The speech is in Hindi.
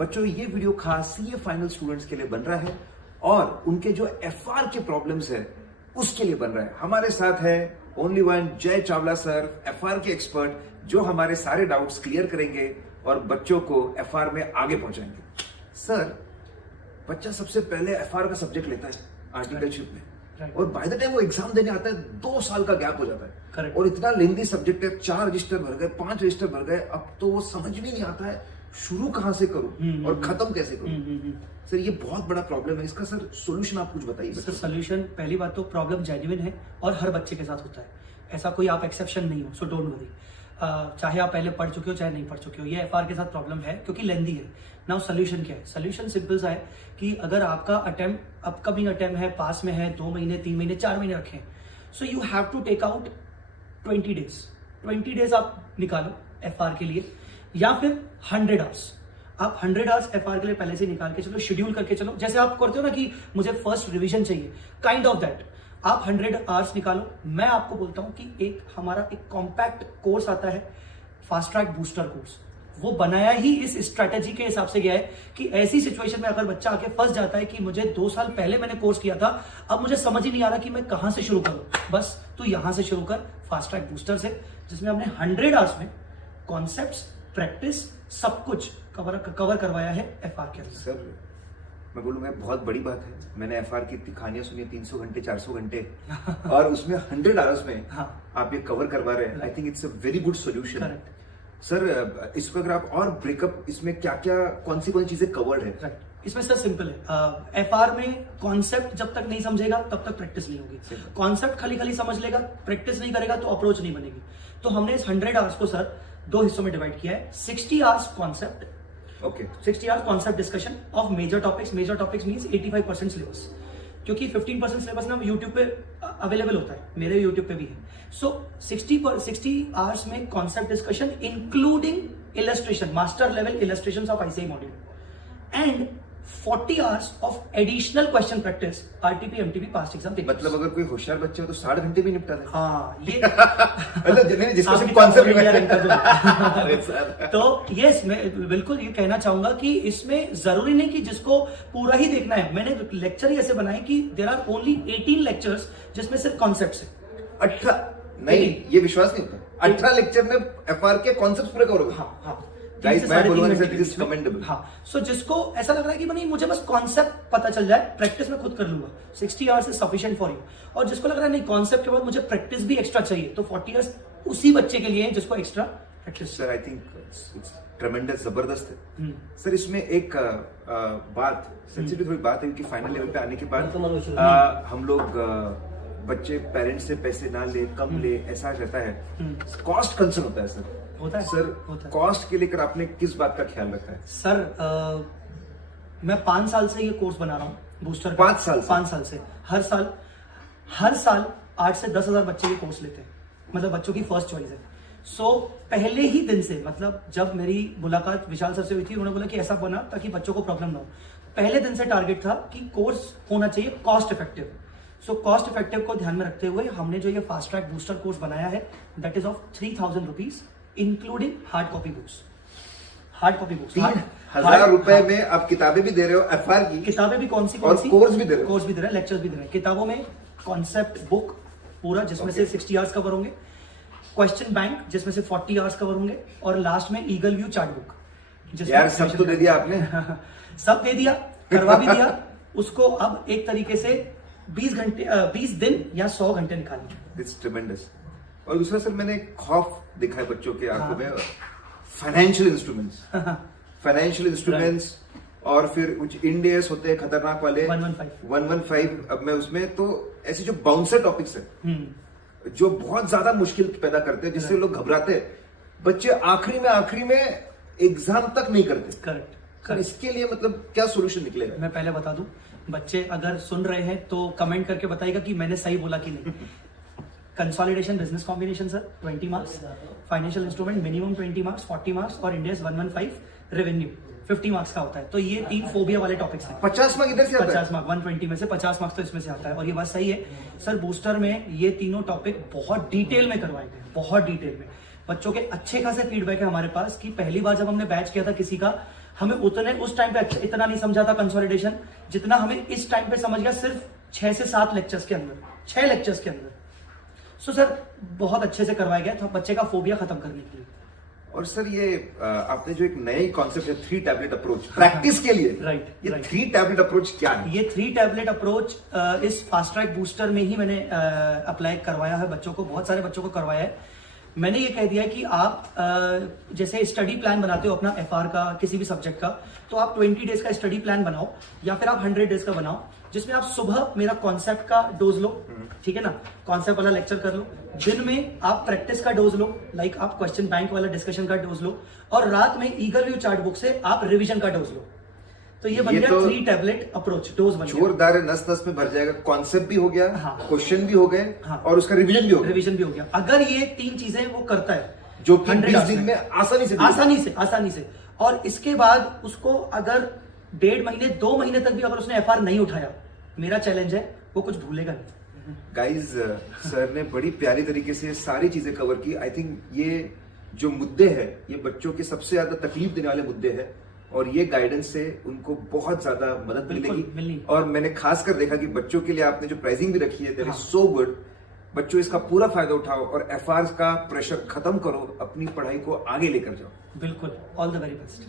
बच्चों ये वीडियो खास सीए फाइनल स्टूडेंट्स के लिए बन रहा है और उनके जो एफआर के प्रॉब्लम्स है उसके लिए बन रहा है। हमारे साथ है ओनली वन जय चावला सर, एफआर के एक्सपर्ट, जो हमारे सारे डाउट्स क्लियर करेंगे और बच्चों को एफआर में आगे पहुंचाएंगे। सर, बच्चा सबसे पहले एफआर का सब्जेक्ट लेता है आर्टिकलशिप में, और बाय द टाइम वो एग्जाम देने आता है 2 साल का गैप हो जाता है। Correct. और इतना लेंदी सब्जेक्ट है, 4 रजिस्टर भर गए, 5 रजिस्टर भर गए, अब तो वो समझ भी नहीं आता है शुरू कहां से करूं और खत्म कैसे करूं। सर ये बहुत बड़ा प्रॉब्लम है, इसका सर सॉल्यूशन आप कुछ बताइए। सर सॉल्यूशन, पहली बात तो प्रॉब्लम जेन्युइन है और हर बच्चे के साथ होता है, ऐसा कोई आप एक्सेप्शन नहीं हो, सो डोंट वरी। चाहे आप पहले पढ़ चुके हो चाहे नहीं पढ़ चुके हो, ये एफआर के साथ प्रॉब्लम है क्योंकि लेंदी है। नाउ सोल्यूशन क्या है? सोल्यूशन सिंपल सा है कि अगर आपका अटेम्प्ट अपकमिंग अटेम्प्ट है, पास में है, 2 महीने 3 महीने 4 महीने रखें, so you have to take out 20 days. 20 days आप निकालो एफआर के लिए, या फिर 100 आवर्स। आप 100 आवर्स एफआर के लिए पहले से निकाल के चलो, शेड्यूल करके चलो, जैसे आप करते हो ना कि मुझे फर्स्ट रिवीजन चाहिए, काइंड ऑफ दैट। आप 100 आवर्स निकालो। मैं आपको बोलता हूं कि हमारा एक कॉम्पैक्ट कोर्स आता है, फास्ट ट्रैक बूस्टर कोर्स। वो बनाया ही इस स्ट्रेटेजी के हिसाब से गया है कि ऐसी सिचुएशन में अगर बच्चा आके फंस जाता है कि मुझे 2 साल पहले मैंने कोर्स किया था, अब मुझे समझ ही नहीं आ रहा कि मैं कहां से शुरू करूं, बस तू यहां से शुरू कर फास्ट ट्रैक बूस्टर से, जिसमें हमने 100 आवर्स में कॉन्सेप्ट्स, प्रैक्टिस, सब कुछ कवर करवाया है एफआर के अंदर। सर मैं बोलूंगा बहुत बड़ी बात है, मैंने एफआर की कहानियां सुनी 300 घंटे 400 घंटे और उसमें 100 आवर्स में आप ये कवर करवा रहे हैं। I think it's a very good solution. Sir इस पर अगर आप और ब्रेकअप, इसमें क्या क्या कौन सी चीजें कवर्ड है? इसमें सर सिंपल है, एफआर में कॉन्सेप्ट जब तक नहीं समझेगा तब तक प्रैक्टिस नहीं होगी। कॉन्सेप्ट खाली समझ लेगा, प्रैक्टिस नहीं करेगा तो अप्रोच नहीं बनेगी। तो हमने इस 100 आवर्स को सर 2 हिस्सों में डिवाइड किया है। 60 hours concept, 60 hours concept discussion of major topics. Major topics means 85% syllabus, क्योंकि 15% सिलेबस ना यूट्यूब पे अवेलेबल होता है, मेरे यूट्यूब पे भी है। सो 60 आवर्स में concept discussion including illustration, master level illustration of ICI module, and 40 hours of additional question practice RTP MTP past exam. मतलब अगर कोई होशियार बच्चा हो तो 60 घंटे भी निपटा दे। हाँ, ये तो यस, मैं बिल्कुल ये कहना चाहूंगा कि इसमें जरूरी नहीं कि जिसको पूरा ही देखना है। मैंने लेक्चर ही ऐसे बनाए कि देयर आर ओनली 18 लेक्चर्स जिसमें सिर्फ कॉन्सेप्ट्स है। 18 नहीं, ये विश्वास नहीं होता। 18 लेक्चर में एफआर के कॉन्सेप्ट्स पूरे करोगे? हाँ। सो जिसको ऐसा लग रहा है कि नहीं मुझे बस कॉन्सेप्ट पता चल जाए, प्रैक्टिस में खुद कर लूंगा, 60 hours is sufficient for you. और जिसको लग रहा है नहीं कॉन्सेप्ट के बाद मुझे प्रैक्टिस भी एक्स्ट्रा चाहिए, तो 40 आवर्स उसी बच्चे के लिए है जिसको extra practice. Sir I think it's ट्रेमेंडस, जबरदस्त है। सर इसमें एक बात, सेंसिटिव थोड़ी बात है कि फाइनल लेवल पे आने के बाद हम लोग बच्चे पेरेंट्स से पैसे ना ले, कम ले, ऐसा रहता है। कॉस्ट कंसर्न होता है सर। होता है सर, कॉस्ट के लेकर आपने किस बात का ख्याल रखा है? सर मैं 5 साल से ये कोर्स बना रहा हूँ बूस्टर। 5 साल से हर साल 8 से 10 हजार बच्चे ये कोर्स लेते हैं, मतलब बच्चों की फर्स्ट चॉइस है। सो पहले ही दिन से, मतलब जब मेरी मुलाकात विशाल सर से हुई थी, उन्होंने बोला कि ऐसा बना ताकि बच्चों को प्रॉब्लम ना हो। पहले दिन से टारगेट था कि कोर्स होना चाहिए cost effective. So cost effective को ध्यान में रखते हुए हमने जो ये फास्ट ट्रैक बूस्टर कोर्स बनाया है, that is of 3000 rupees including hard copy books. 3000 रुपए में आप किताबें भी दे रहे हो, एफआर की किताबें भी कौन सी कोर्स भी दे रहे हैं, लेक्चर्स भी दे रहे हैं। किताबों में कॉन्सेप्ट बुक पूरा जिसमें से 60 आवर्स कवर होंगे, क्वेश्चन बैंक जिसमें से 40 आवर्स कवर होंगे, और लास्ट में ईगल व्यू चार्ट बुक। यार सब तो दे दिया आपने। सब दे दिया, करवा भी दिया उसको। अब एक तरीके से 20 दिन या 100 घंटे निकालिए। इट्स ट्रेमेंडस। और दूसरा सर, मैंने खौफ देखा है बच्चों के आंखों में, फाइनेंशियल इंस्ट्रूमेंट्स और फिर कुछ इंडियस होते हैं खतरनाक वाले 115। अब मैं उसमें तो ऐसे जो बाउंसर टॉपिक्स है जो बहुत ज्यादा मुश्किल पैदा करते हैं, जिससे लोग घबराते हैं, बच्चे आखिरी में एग्जाम तक नहीं करते। करेक्ट। इसके लिए मतलब क्या सोल्यूशन निकलेगा? मैं पहले बता दूं, बच्चे अगर सुन रहे हैं तो कमेंट करके बताइएगा कि मैंने सही बोला कि नहीं। Consolidation business combination sir 20 marks, financial instrument minimum 20 marks, 40 marks, और इंडियस 115 रेवेन्यू 50 मार्क्स का होता है। तो ये 3 फोबिया वाले टॉपिक्स हैं। 50 मार्क्स इधर से आता है? 50 मार्क्स 120 में से 50 मार्क्स तो इसमें से आता है। और ये बात सही है सर, बूस्टर में ये तीनों टॉपिक बहुत डिटेल में करवाए गए, बहुत डिटेल में। बच्चों के अच्छे खासे फीडबैक है हमारे पास कि पहली बार जब हमने बैच किया था किसी का, हमें उतने उस टाइम पे इतना नहीं समझा था कंसोलिडेशन, जितना हमें इस टाइम पे समझ गया सिर्फ 6 से 7 लेक्चर्स के अंदर, 6 लेक्चर्स के अंदर। सो सर बहुत अच्छे से करवाया गया था बच्चे का फोबिया खत्म करने के लिए। और सर ये आपने जो एक नई कॉन्सेप्ट है 3 टैबलेट अप्रोच प्रैक्टिस के लिए, राइट, ये राइट। 3 टैबलेट अप्रोच क्या है? ये 3 टैबलेट अप्रोच इस फास्ट ट्रैक बूस्टर में ही मैंने अप्लाई करवाया है बच्चों को, बहुत सारे बच्चों को करवाया है। मैंने ये कह दिया है कि आप जैसे स्टडी प्लान बनाते हो अपना एफआर का किसी भी सब्जेक्ट का, तो आप 20 डेज का स्टडी प्लान बनाओ या फिर आप 100 डेज का बनाओ, जिसमें आप सुबह मेरा कॉन्सेप्ट का डोज लो, ठीक है ना, कॉन्सेप्ट वाला लेक्चर कर लो, दिन में आप प्रैक्टिस का डोज लो, लाइक आप क्वेश्चन बैंक वाला डिस्कशन का डोज लो, और रात में ईगल व्यू चार्ट बुक से आप रिवीजन का डोज लो। तो ये बन गया 3 टैबलेट अप्रोच, डोज बन गया, जोरदार है, नस नस में भर जाएगा। कॉन्सेप्ट भी हो गया, हाँ। क्वेश्चन भी हो गए, हाँ। और उसका रिवीजन भी हो गया, रिवीजन भी हो गया। अगर ये 3 चीजें वो करता है जो कि 100 20 दिन में आसानी से, और इसके बाद उसको अगर 1.5 महीने 2 महीने तक भी अगर उसने एफआर नहीं उठाया, मेरा चैलेंज है वो कुछ भूलेगा नहीं। गाइज सर ने बड़ी प्यारी तरीके से सारी चीजें कवर की। आई थिंक ये जो मुद्दे हैं ये बच्चों के सबसे ज्यादा तकलीफ देने वाले मुद्दे हैं, और ये गाइडेंस से उनको बहुत ज्यादा मदद मिलेगी। और मैंने खास कर देखा कि बच्चों के लिए आपने जो प्राइसिंग भी रखी है दैट इज सो गुड। बच्चों इसका पूरा फायदा उठाओ और एफआर का प्रेशर खत्म करो, अपनी पढ़ाई को आगे लेकर जाओ। बिल्कुल, ऑल द वेरी बेस्ट।